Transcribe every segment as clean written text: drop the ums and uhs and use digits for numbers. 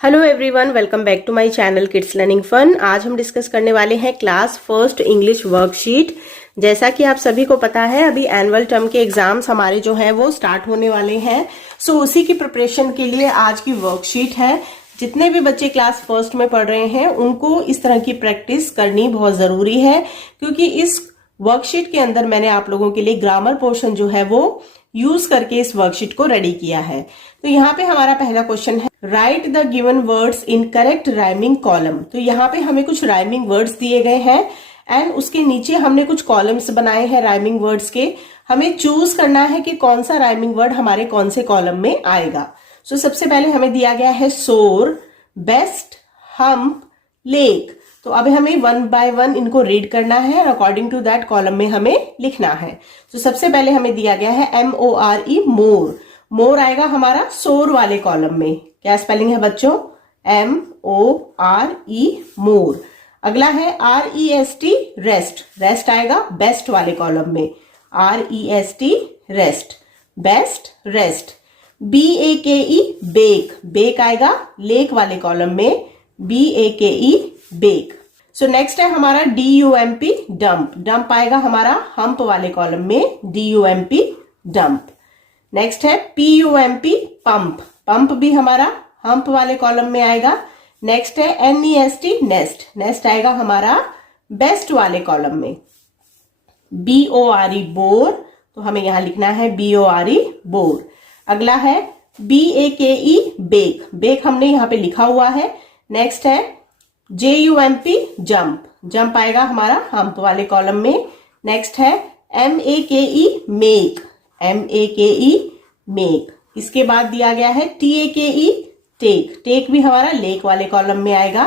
Hello everyone, welcome back to my channel kids learning fun. आज हम discuss करने वाले हैं क्लास फर्स्ट इंग्लिश वर्कशीट। जैसा कि आप सभी को पता है, अभी एनुअल टर्म के एग्जाम्स हमारे जो हैं वो स्टार्ट होने वाले हैं। सो उसी की प्रिपरेशन के लिए आज की वर्कशीट है। जितने भी बच्चे क्लास फर्स्ट में पढ़ रहे हैं उनको इस तरह की प्रैक्टिस करनी बहुत जरूरी है, क्योंकि इस वर्कशीट के अंदर मैंने आप लोगों के लिए ग्रामर पोर्शन जो है वो यूज करके इस वर्कशीट को रेडी किया है। तो यहाँ पे हमारा पहला क्वेश्चन है, right the given words in correct rhyming column. तो यहाँ पे हमें कुछ राइमिंग वर्ड्स दिए गए हैं एंड उसके नीचे हमने कुछ कॉलम्स बनाए हैं राइमिंग वर्ड्स के। हमें चूज करना है कि कौन सा राइमिंग वर्ड हमारे कौन से कॉलम में आएगा। सो सबसे पहले हमें दिया गया है सोर, बेस्ट, हम्प, लेक। तो अब हमें वन बाय वन इनको रीड करना है और अकॉर्डिंग टू दैट कॉलम में हमें लिखना है। तो सबसे पहले हमें दिया गया है MORE, मोर। मोर आएगा हमारा सोर वाले कॉलम में। क्या स्पेलिंग है बच्चों? MORE, मोर। अगला है REST, रेस्ट। रेस्ट आएगा बेस्ट वाले कॉलम में। REST, rest, best, rest. BAKE, bake. Bake आएगा लेक वाले कॉलम में। BAKE, bake. सो नेक्स्ट है हमारा DUMP, डंप। डंप आएगा हमारा हम्प वाले कॉलम में। DUMP, dump. नेक्स्ट है PUMP, पंप। पंप भी हमारा हम्प वाले कॉलम में आएगा। नेक्स्ट है NEST, नेस्ट। नेस्ट आएगा हमारा बेस्ट वाले कॉलम में। BORE, bore. तो हमें यहां लिखना है BORE, बोर। अगला है BAKE, बेक। बेक हमने यहां पे लिखा हुआ है। नेक्स्ट है JUMP, जंप। जंप आएगा हमारा हम्प वाले कॉलम में। नेक्स्ट है MAKE, मेक। MAKE, make. इसके बाद दिया गया है TAKE, टेक। टेक भी हमारा लेक वाले कॉलम में आएगा।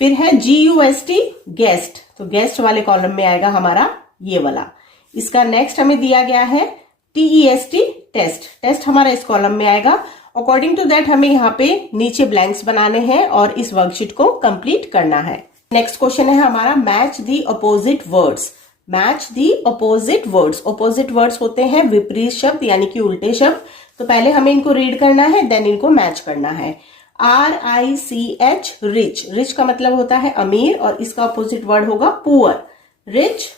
फिर है GUST, गेस्ट। तो गेस्ट वाले कॉलम में आएगा हमारा ये वाला। इसका नेक्स्ट हमें दिया गया है TEST, टेस्ट। टेस्ट हमारा इस कॉलम में आएगा। अकॉर्डिंग टू दैट हमें यहाँ पे नीचे ब्लैंक्स बनाने हैं और इस वर्कशीट को कंप्लीट करना है। नेक्स्ट क्वेश्चन है हमारा, match the opposite words. Match the opposite words. Opposite words होते हैं विपरीत शब्द, यानी कि उल्टे शब्द। तो पहले हमें इनको रीड करना है, देन इनको मैच करना है। RICH, rich. रिच का मतलब होता है अमीर और इसका अपोजिट वर्ड होगा पुअर। Rich,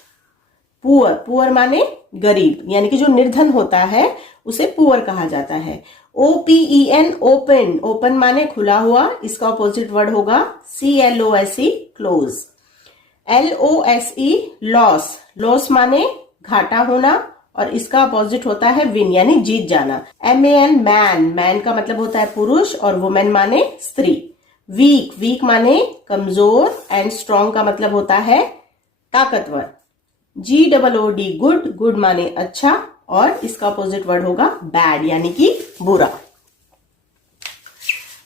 poor. पुअर माने गरीब, यानी कि जो निर्धन होता है उसे पुअर कहा जाता है। OPEN, open. ओपन माने खुला हुआ, इसका अपोजिट वर्ड होगा CLOSE, close. LOSE, loss. Loss माने घाटा होना और इसका अपोजिट होता है विन, यानी जीत जाना। MAN, man. मैन का मतलब होता है पुरुष और वुमेन माने स्त्री। वीक। वीक माने कमजोर एंड स्ट्रॉन्ग का मतलब होता है ताकतवर। GOOD, good. गुड माने अच्छा और इसका अपोजिट वर्ड होगा बैड, यानी कि बुरा।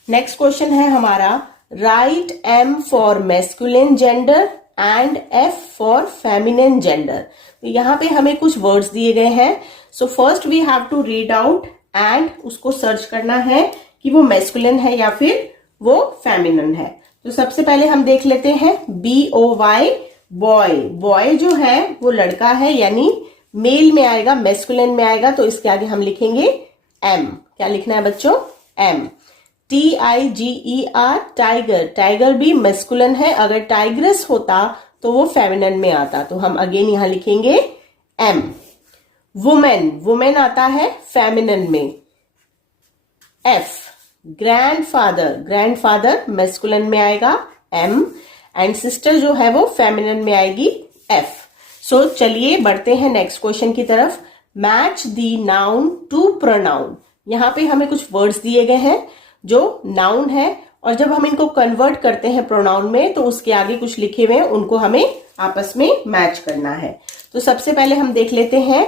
नेक्स्ट क्वेश्चन है हमारा, right M for masculine gender and F for feminine gender. तो यहाँ पे हमें कुछ वर्ड्स दिए गए हैं। So first we have to read out and उसको सर्च करना है कि वो मैस्कुलिन है या फिर वो फेमिनिन है। तो सबसे पहले हम देख लेते हैं BOY, बॉय। बॉय जो है वो लड़का है, यानी मेल में आएगा, मैस्कुलिन में आएगा। तो इसके आगे हम लिखेंगे M। क्या लिखना है बच्चों? M। TIGER, tiger. टाइगर भी मैस्कुलिन है। अगर टाइग्रेस होता तो वो फेमिनिन में आता। तो हम अगेन यहां लिखेंगे M। वुमेन। वुमेन आता है फेमिनिन में। F। ग्रैंडफादर। ग्रैंडफादर मैस्कुलिन में आएगा M एंड सिस्टर जो है वो फेमिनिन में आएगी F। सो चलिए बढ़ते हैं नेक्स्ट क्वेश्चन की तरफ। Match the noun to pronoun. यहाँ पे हमें कुछ वर्ड्स दिए गए हैं जो नाउन है और जब हम इनको कन्वर्ट करते हैं प्रोनाउन में तो उसके आगे कुछ लिखे हुए हैं, उनको हमें आपस में मैच करना है। तो सबसे पहले हम देख लेते हैं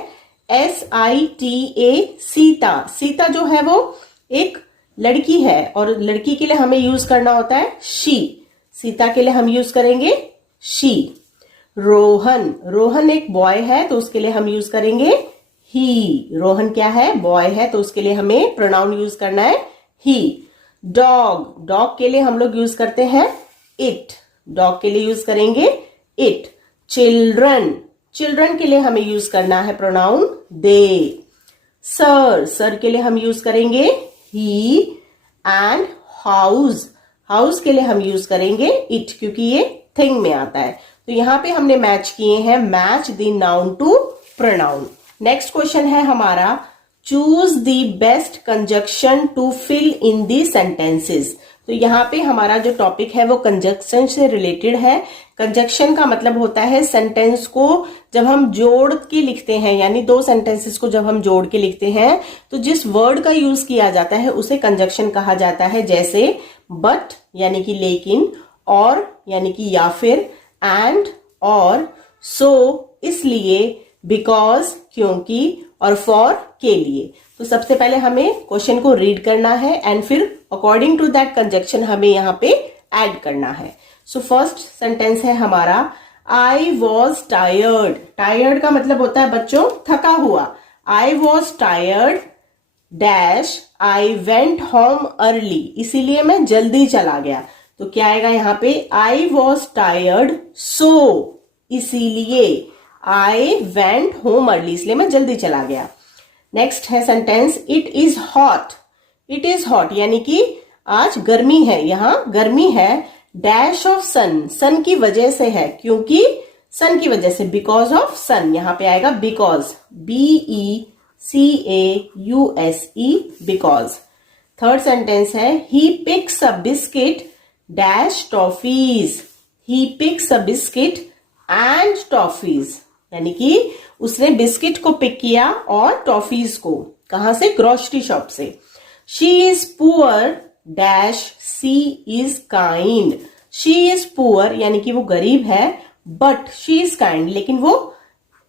SITA, सीता। सीता जो है वो एक लड़की है और लड़की के लिए हमें यूज करना होता है शी। सीता के लिए हम यूज करेंगे शी। रोहन। रोहन एक बॉय है तो उसके लिए हम यूज करेंगे ही। रोहन क्या है? बॉय है, तो उसके लिए हमें प्रोनाउन यूज करना है ही। डॉग। डॉग के लिए हम लोग यूज करते हैं इट। डॉग के लिए यूज करेंगे इट। चिल्ड्रन। चिल्ड्रन के लिए हमें यूज करना है प्रोनाउन दे। सर। सर के लिए हम यूज करेंगे ही एंड हाउस, हाउस के लिए हम यूज करेंगे इट, क्योंकि ये थिंग में आता है। तो यहां पे हमने मैच किए हैं, match the noun to pronoun. Next question है हमारा, choose the best conjunction to fill in the sentences. तो यहाँ पे हमारा जो टॉपिक है वो कंजक्शन से रिलेटेड है। कंजक्शन का मतलब होता है सेंटेंस को जब हम जोड़ के लिखते हैं, यानी दो सेंटेंसेस को जब हम जोड़ के लिखते हैं तो जिस वर्ड का यूज किया जाता है उसे कंजक्शन कहा जाता है। जैसे बट यानी कि लेकिन, और यानी कि या फिर, एंड और, सो इसलिए, बिकॉज क्योंकि, और फॉर के लिए। तो सबसे पहले हमें क्वेश्चन को रीड करना है एंड फिर अकॉर्डिंग टू दैट कंजक्शन हमें यहाँ पे ऐड करना है। सो फर्स्ट सेंटेंस है हमारा, आई वॉज टायर्ड। टायर्ड का मतलब होता है बच्चों थका हुआ। I was tired dash I went home early, इसीलिए मैं जल्दी चला गया। तो क्या आएगा यहाँ पे, आई वॉज टायर्ड सो इसीलिए, आई वेंट होम अर्ली इसलिए मैं जल्दी चला गया। नेक्स्ट है sentence, it is hot. It is hot यानी कि आज गर्मी है, यहां गर्मी है डैश ऑफ सन, सन की वजह से है, क्योंकि सन की वजह से, बिकॉज ऑफ सन, यहां पे आएगा because, BECAUSE because. Third sentence है, he picks a biscuit dash toffees. He picks a biscuit and toffees, यानी कि उसने बिस्किट को पिक किया और टॉफीज को, कहां से, ग्रोसरी शॉप से। She is poor dash she is kind. She is poor यानी कि वो गरीब है, बट शी इज काइंड लेकिन वो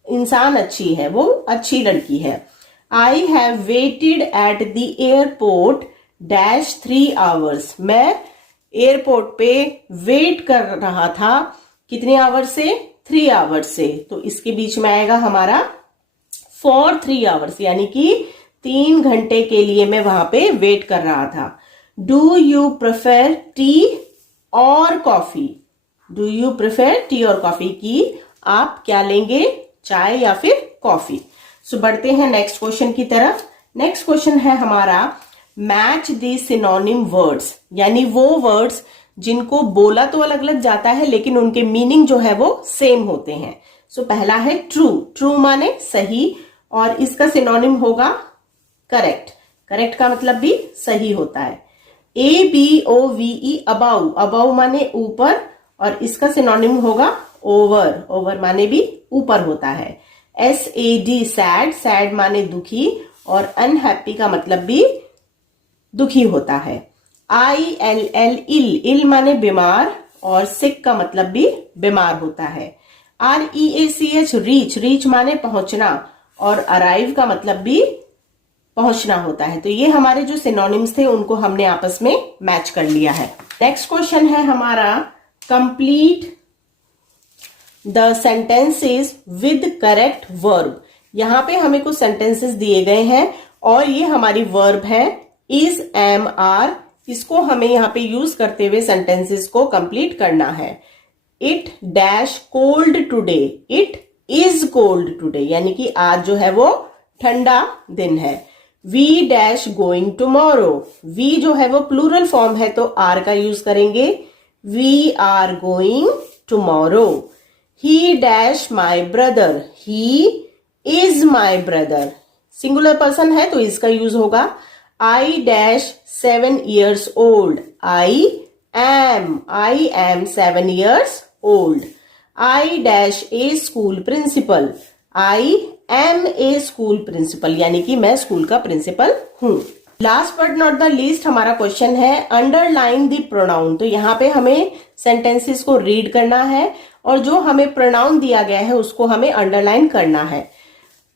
इंसान अच्छी है, वो अच्छी लड़की है। I have waited at the airport dash 3 hours. मैं एयरपोर्ट पे वेट कर रहा था, कितने आवर से, 3 आवर्स से। तो इसके बीच में आएगा हमारा फॉर 3 आवर्स, यानी कि 3 घंटे के लिए मैं वहां पे वेट कर रहा था। डू यू प्रेफर टी और coffee. Do you prefer tea और कॉफी, की आप क्या लेंगे, चाय या फिर कॉफी। सो बढ़ते हैं नेक्स्ट क्वेश्चन की तरफ। नेक्स्ट क्वेश्चन है हमारा, मैच द सिनोनिम वर्ड्स, यानी वो वर्ड्स जिनको बोला तो अलग अलग जाता है लेकिन उनके मीनिंग जो है वो सेम होते हैं। सो पहला है ट्रू। ट्रू माने सही, और इसका सिनोनिम होगा करेक्ट। करेक्ट का मतलब भी सही होता है। ABOVE about. अबाउ माने ऊपर, और इसका सिनोनिम होगा ओवर। ओवर माने भी ऊपर होता है। SAD sad. सैड माने दुखी, और अनहैप्पी का मतलब भी दुखी होता है। ILL इल। इल माने बीमार, और सिक का मतलब भी बीमार होता है। REACH reach. रीच माने पहुंचना, और अराइव का मतलब भी पहुंचना होता है। तो ये हमारे जो सिनोनिम्स थे उनको हमने आपस में मैच कर लिया है। नेक्स्ट क्वेश्चन है हमारा, complete the sentences with correct verb. यहां पे हमें कुछ सेंटेंसेस दिए गए हैं और ये हमारी वर्ब है इज, एम, आर। इसको हमें यहां पे यूज करते हुए सेंटेंसेस को कंप्लीट करना है। It dash cold today. It is cold today, यानी कि आज जो है वो ठंडा दिन है। We dash going tomorrow. We जो है वो प्लूरल फॉर्म है तो आर का यूज करेंगे। We are going tomorrow. He dash my brother. He is my brother. Singular person है तो इसका यूज होगा। I dash 7 years old. I am 7 years old. I dash a school principal. I am a school principal, यानी कि मैं school का principal हूं। Last but not the least हमारा क्वेश्चन है, अंडरलाइन द प्रोनाउन। तो यहाँ पे हमें सेंटेंसेस को रीड करना है और जो हमें प्रोनाउन दिया गया है उसको हमें अंडरलाइन करना है।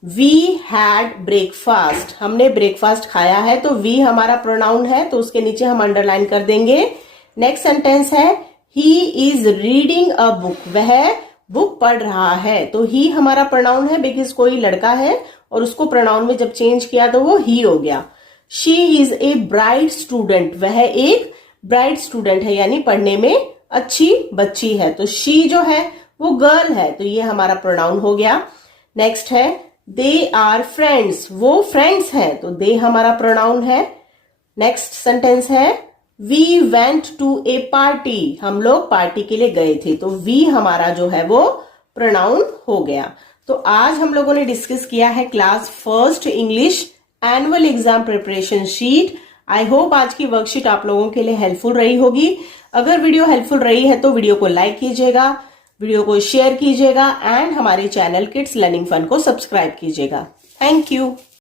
We had breakfast. हमने ब्रेकफास्ट खाया है तो वी हमारा प्रोनाउन है तो उसके नीचे हम अंडरलाइन कर देंगे। नेक्स्ट सेंटेंस है, he is reading a book. वह बुक पढ़ रहा है तो ही हमारा प्रोनाउन है, बिकॉज कोई लड़का है और उसको प्रोनाउन में जब चेंज किया तो वो ही हो गया। She is a bright student. वह एक ब्राइट स्टूडेंट है यानी पढ़ने में अच्छी बच्ची है, तो शी जो है वो गर्ल है तो ये हमारा प्रोनाउन हो गया। नेक्स्ट है, दे आर फ्रेंड्स। वो फ्रेंड्स हैं तो दे हमारा प्रोनाउन है। नेक्स्ट सेंटेंस है, we went to a party, हम लोग पार्टी के लिए गए थे, तो वी हमारा जो है वो प्रोनाउन हो गया। तो आज हम लोगों ने डिस्कस किया है class first English annual exam preparation sheet. I hope आज की वर्कशीट आप लोगों के लिए हेल्पफुल रही होगी। अगर वीडियो हेल्पफुल रही है तो वीडियो को लाइक कीजिएगा, वीडियो को शेयर कीजिएगा एंड हमारे चैनल किड्स लर्निंग फन को सब्सक्राइब कीजिएगा। Thank you.